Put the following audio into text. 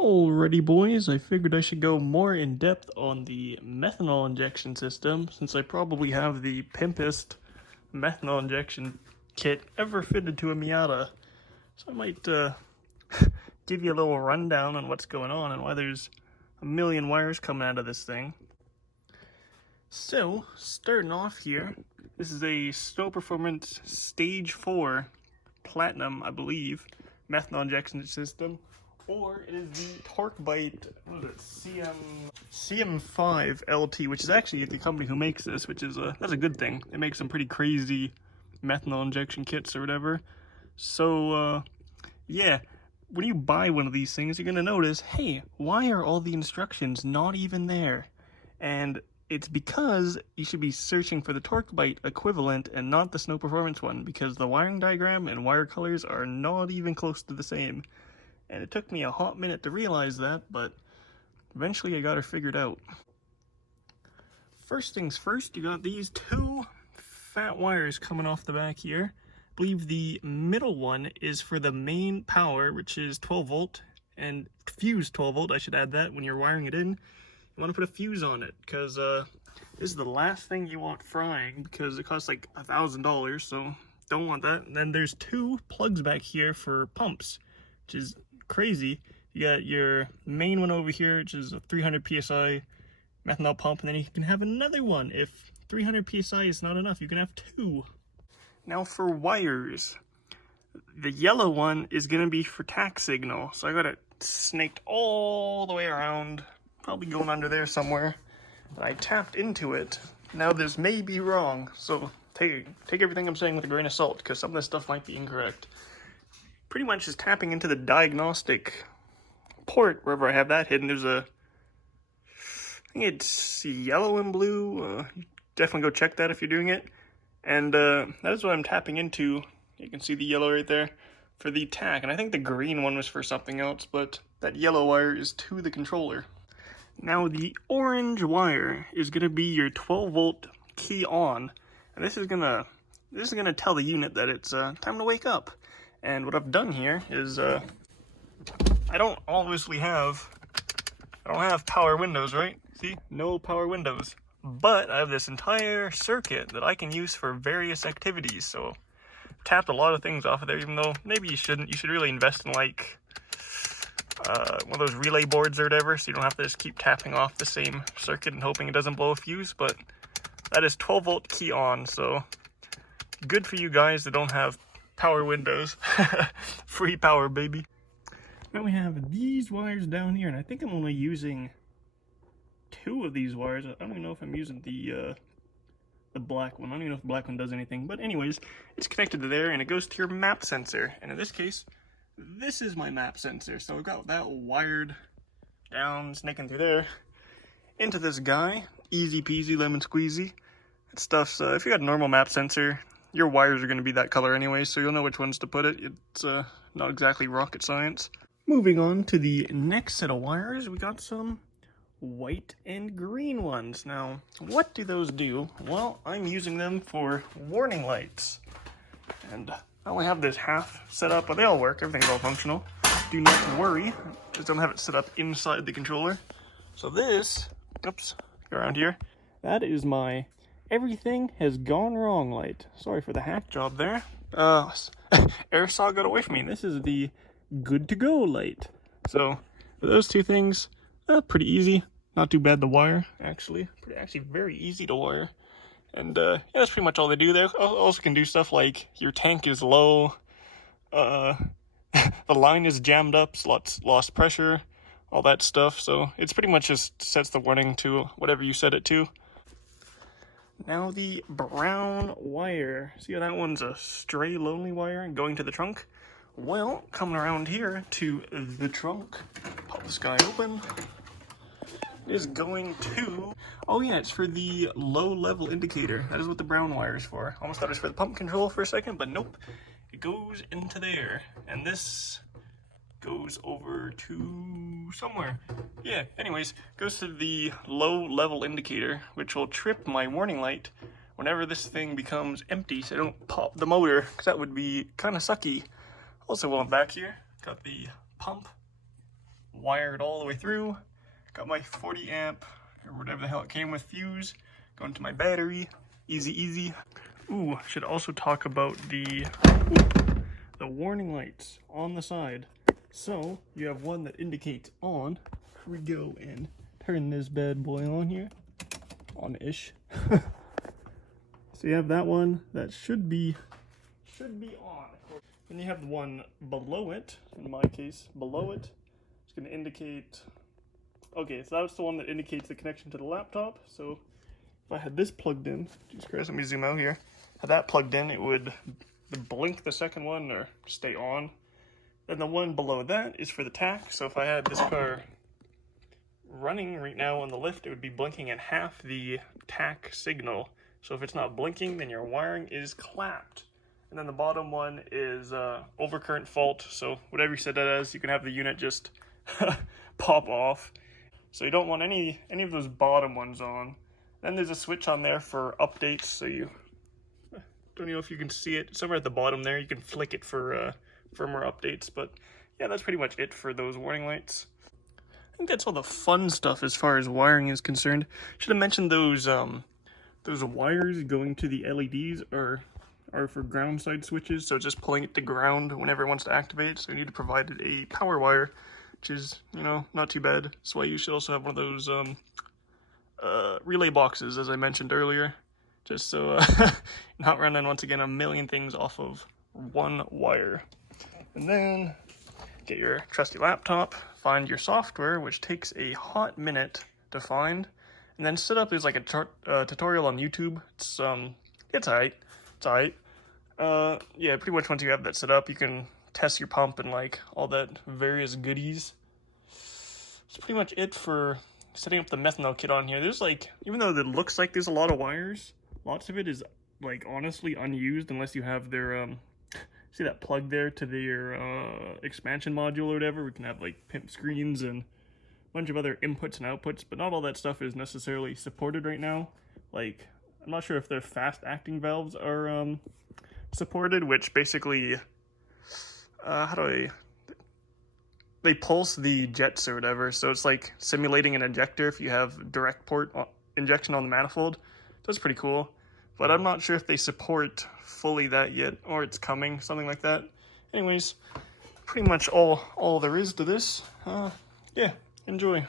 Alrighty boys, I figured I should go more in depth on the methanol injection system since I probably have the pimpest methanol injection kit ever fitted to a Miata. So I might give you a little rundown on what's going on and why there's a million wires coming out of this thing. So, starting off here, this is a Snow Performance Stage 4 Platinum, I believe, methanol injection system. Or it is the Torque Bite, what is it, CM5 LT, which is actually the company who makes this, which is that's a good thing. They make some pretty crazy methanol injection kits or whatever. So, yeah, when you buy one of these things, you're going to notice, hey, why are all the instructions not even there? And it's because you should be searching for the Torque Bite equivalent and not the Snow Performance one, because the wiring diagram and wire colors are not even close to the same. And it took me a hot minute to realize that, but eventually I got her figured out. First things first, you got these two fat wires coming off the back here. I believe the middle one is for the main power, which is 12 volt, and fuse 12 volt, I should add that when you're wiring it in. You want to put a fuse on it, because this is the last thing you want frying, because it costs like $1,000, so don't want that. And then there's two plugs back here for pumps, which is crazy. You got your main one over here, which is a 300 psi methanol pump, and then you can have another one. If 300 psi is not enough, you can have two. Now for wires, the yellow one is going to be for tack signal, so I got it snaked all the way around, probably going under there somewhere, and I tapped into it. Now this may be wrong, so take everything I'm saying with a grain of salt, because some of this stuff might be incorrect. Pretty much is tapping into the diagnostic port, wherever I have that hidden. There's I think it's yellow and blue. Definitely go check that if you're doing it. And that is what I'm tapping into. You can see the yellow right there for the tack. And I think the green one was for something else, but that yellow wire is to the controller. Now the orange wire is going to be your 12 volt key on. And this is gonna tell the unit that it's time to wake up. And what I've done here is, I don't have power windows, right? See, no power windows. But I have this entire circuit that I can use for various activities. So I've tapped a lot of things off of there, even though maybe you shouldn't. You should really invest in like one of those relay boards or whatever, so you don't have to just keep tapping off the same circuit and hoping it doesn't blow a fuse. But that is 12 volt key on, so good for you guys that don't have power windows. Free power, baby. Now we have these wires down here, and I think I'm only using two of these wires. I don't even know if I'm using the black one. I don't even know if the black one does anything, but anyways, it's connected to there, and it goes to your map sensor. And in this case, this is my map sensor. So I've got that wired down, snaking through there, into this guy. Easy peasy, lemon squeezy. That stuff's, if you got a normal map sensor, your wires are going to be that color anyway, so you'll know which ones to put it. It's not exactly rocket science. Moving on to the next set of wires, we got some white and green ones. Now, what do those do? Well, I'm using them for warning lights. And I only have this half set up, but they all work. Everything's all functional. Do not worry. Just don't have it set up inside the controller. So this, oops, go around here. That is my everything has gone wrong light. Sorry for the hack job there. Airsaw got away from me. This is the good to go light. So for those two things, pretty easy. Not too bad to wire, actually. Actually very easy to wire. And yeah, that's pretty much all they do. They also can do stuff like your tank is low, the line is jammed up, lost pressure, all that stuff. So it's pretty much just sets the warning to whatever you set it to. Now the brown wire. See how that one's a stray lonely wire going to the trunk? Well, coming around here to the trunk, pop this guy open, is going to, oh yeah, it's for the low level indicator. That is what the brown wire is for. Almost thought it was for the pump control for a second, but nope. It goes into there, and this goes over to somewhere. Yeah, anyways, goes to the low level indicator, which will trip my warning light whenever this thing becomes empty, so I don't pop the motor, because that would be kind of sucky. Also, while I'm back here, got the pump wired all the way through. Got my 40 amp, or whatever the hell it came with, fuse, going to my battery. Easy, easy. Ooh, should also talk about the warning lights on the side. So, you have one that indicates on. Here we go and turn this bad boy on here. On-ish. So you have that one that should be on. Then you have the one below it, in my case, below it. It's going to indicate, okay, so that's the one that indicates the connection to the laptop. So if I had this plugged in, Jesus Christ, let me zoom out here. Had that plugged in, it would blink the second one or stay on. Then the one below that is for the tach. So if I had this car running right now on the lift, it would be blinking at half the tach signal. So if it's not blinking, then your wiring is clapped. And then the bottom one is overcurrent fault. So whatever you set that as, you can have the unit just pop off. So you don't want any of those bottom ones on. Then there's a switch on there for updates. So you don't know if you can see it. Somewhere at the bottom there, you can flick it for firmware updates. But yeah, that's pretty much it for those warning lights. I think that's all the fun stuff as far as wiring is concerned. Should have mentioned those wires going to the LEDs are for ground side switches, so just pulling it to ground whenever it wants to activate. So you need to provide it a power wire, which is, you know, not too bad. That's why you should also have one of those relay boxes, as I mentioned earlier, just so not running once again a million things off of one wire. And then get your trusty laptop, find your software, which takes a hot minute to find, and then set up is like a tutorial on YouTube. It's alright. It's alright. Yeah, pretty much once you have that set up, you can test your pump and like all that various goodies. That's pretty much it for setting up the methanol kit on here. There's like, even though it looks like there's a lot of wires, lots of it is like honestly unused unless you have their see that plug there to their expansion module or whatever. We can have like Pimp screens and a bunch of other inputs and outputs, but not all that stuff is necessarily supported right now. Like, I'm not sure if their fast acting valves are supported, which basically, they pulse the jets or whatever, so it's like simulating an injector if you have direct port injection on the manifold. That's pretty cool. But I'm not sure if they support fully that yet, or it's coming, something like that. Anyways, pretty much all there is to this. Yeah, enjoy.